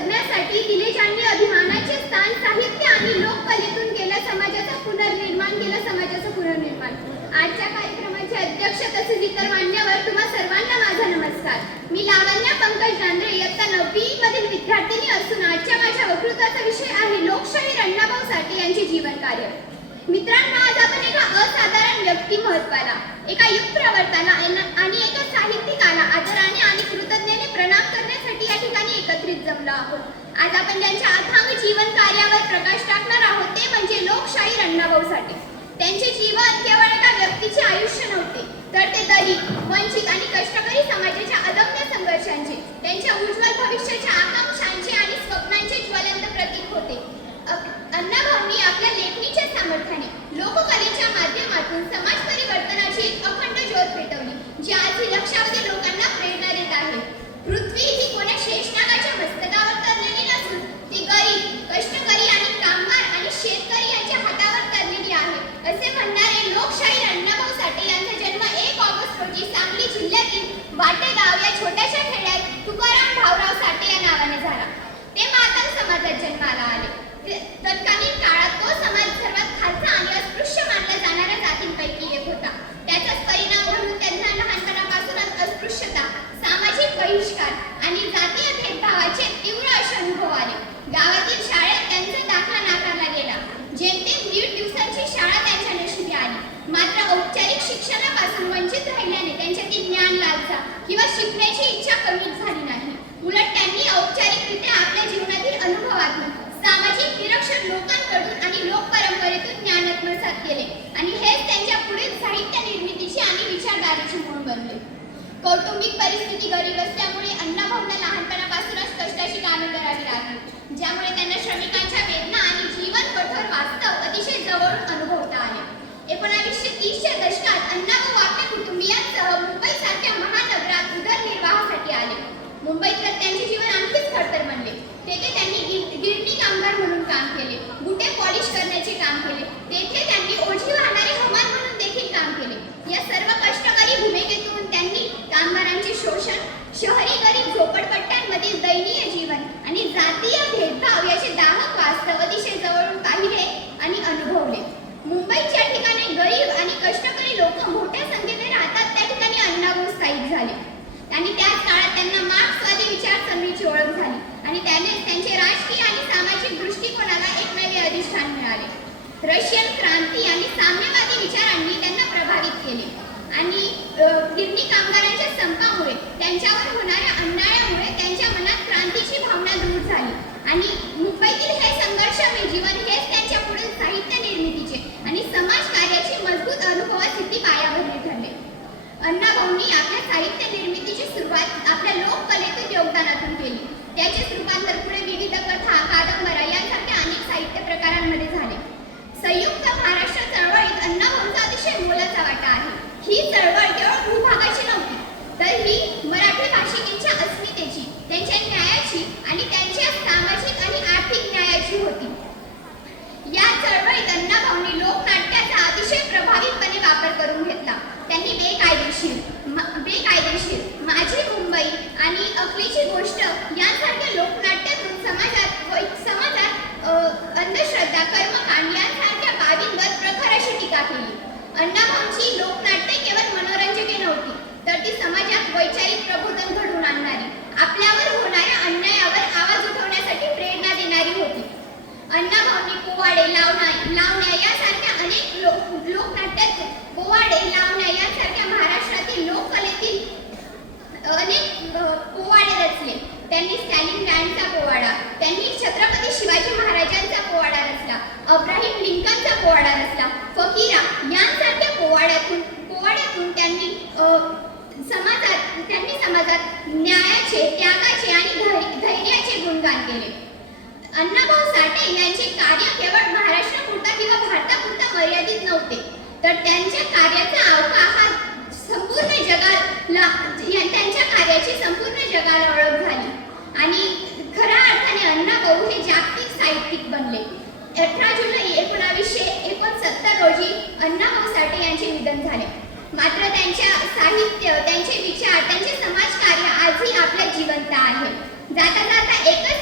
जगण्यासाठी दिले ज्यांनी अभिमानाचे स्थान साहित्य आणि लोककलेतून केलं समाजाचा पुनर्निर्माण केलं समाजाचं पुनर्निर्माण. आजच्या कार्यक्रमाचे अध्यक्ष तसेच इतर मान्यवर तुम्हा सर्वांना माझा नमस्कार. मी लावण्या पंकज डांद्रे इयत्ता नववी मधील विद्यार्थिनी असून आजच्या माझ्या वक्तृत्वाचा विषय आहे लोकशाही अण्णाभाऊ साठे यांचे जीवन कार्य. मित्रांनो आज आपण एका असाधारण व्यक्तिमत्वाला एका युग प्रवर्ताला आणि- आणि एका साहित्यिकाला आहोत आज आपण त्यांच्या अथांग जीवन कार्यावर प्रकाश टाकणार आहोत ते म्हणजे लोकशाही अण्णाभाऊ साठे त्यांचे जीवन केवळ एका व्यक्तीचे आयुष्य नव्हते तर ते दलित वंचित आणि कष्टकरी समाजाच्या अदम्य संघर्षांचे त्यांच्या उज्ज्वल भविष्याच्या आकांक्षांचे आणि स्वप्नांचे ज्वलंत समाजात जन्माला आले तत्कालीन काळात तो समाज सर्वात खालचा आणि अस्पृश्य मानला जाणाऱ्या जातींपैकी एक होता. त्याचाच परिणाम म्हणून त्यांना लहानपणापासूनच अस्पृश्यता सामाजिक बहिष्कार आणि जातीय भेदभावाचे तीव्र असे अनुभव आले. गावातील शाळेत त्यांचा दाखला नाकारला गेला. जेमतेम दीड दिवसांची शाळा त्यांच्या नशिबी आली. मात्र औपचारिक शिक्षणापासून वंचित राहिल्याने त्यांच्यातील ज्ञान लालसा किंवा शिकण्याची इच्छा कमीच झाली नाही. उलट त्यांनी औपचारिकरित्या आपल्या जीवनातील अनुभवातून सामाजिक निरक्षर लोकांकडून आणि लोक परंपरेतून ज्ञान आत्मसात केले. आणि हेच त्यांच्या पुढील साहित्य निर्मितीची आणि विचारधारेची मूळ बनले. कौटुंबिक परिस्थिती गरीब असल्यामुळे अण्णाभाऊंना लहानपणापासूनच कष्टाची कामे करावी लागली ज्यामुळे त्यांना श्रमिकांच्या वेदना आणि जीवन कठोर वास्तव अतिशय जवळून अनुभवता आले. एकोणावीसशे तीसच्या दशकात अण्णाभाऊ आपल्या कुटुंबियांसह मुंबईसारख्या महानगरात उदरनिर्वाहासाठी आले मुंबईत तर त्यांचे जीवन आणखीच खडतर बनले तेथे त्यांनी गिर- गिरणी कामगार म्हणून काम केले बुटे पॉलिश करण्याचे काम केले तेथे त्यांनी ओझी वाहणारे हमाल म्हणून देखील काम केले या सर्व कष्टकरी भूमिकेतून त्यांनी कामगारांचे शोषण शहरी गरीब झोपडपट्ट्यांमधील दैनीय जीवन आणि जातीय भेदभाव याचे दाहक वास्तव अतिशय जवळून पाहिले आणि अनुभवले. मुंबईच्या ठिकाणी गरीब आणि कष्टकरी लोक मोठ्या संख्येने राहतात त्या ठिकाणी अण्णाभाऊ स्थायिक झाले. आणि त्याच काळात त्यांना मार्क्सवादी विचारसरणीची ओळख झाली आणि त्याने त्यांचे राजकीय आणि सामाजिक दृष्टिकोनाला एक नवे अधिष्ठान मिळाले. रशियन क्रांती आणि साम्यवादी विचारांनी त्यांना प्रभावित केले. आणि गिरणी कामगारांच्या संपामुळे त्यांच्यावर होणाऱ्या अन्न आणि मुंबईतील हे संघर्षमय जीवन हेच त्यांच्या पुढील साहित्य निर्मितीचे आणि समाज कार्याची मजबूत अनुभवासिद्धी पायाभरणी ठरले अण्णाभाऊंनी आपल्या साहित्य निर्मितीची सुरुवात आपल्या लोककलेतील योगदानातून केली. त्याचे रूपांतर पुढे विविध कथा कादंबऱ्या यांसारख्या अनेक साहित्य प्रकारांमध्ये झाले. संयुक्त महाराष्ट्र चळवळीत अण्णाभाऊंचा अतिशय मोलाचा वाटा आहे. ही चळवळ अण्णाभाऊ साठे यांचे कार्य केवळ महाराष्ट्रापुरता किंवा भारतापुरता मर्यादित नव्हते. तर त्यांच्या कार्याचा अवका हा संपूर्ण जगाला त्यांच्या कार्याची संपूर्ण जगाला ओळख झाली. आणि खऱ्या अर्थाने अण्णाभाऊ हे जागतिक साहित्यिक बनले. अठरा जुलै एकोणावीसशे एकोणसत्तर रोजी अण्णाभाऊ साठे यांचे निधन झाले. मात्र त्यांच्या साहित्य त्यांचे विचार त्यांचे समाजकार्य आजही आपल्या जिवंत आहे. जाता जाता एकच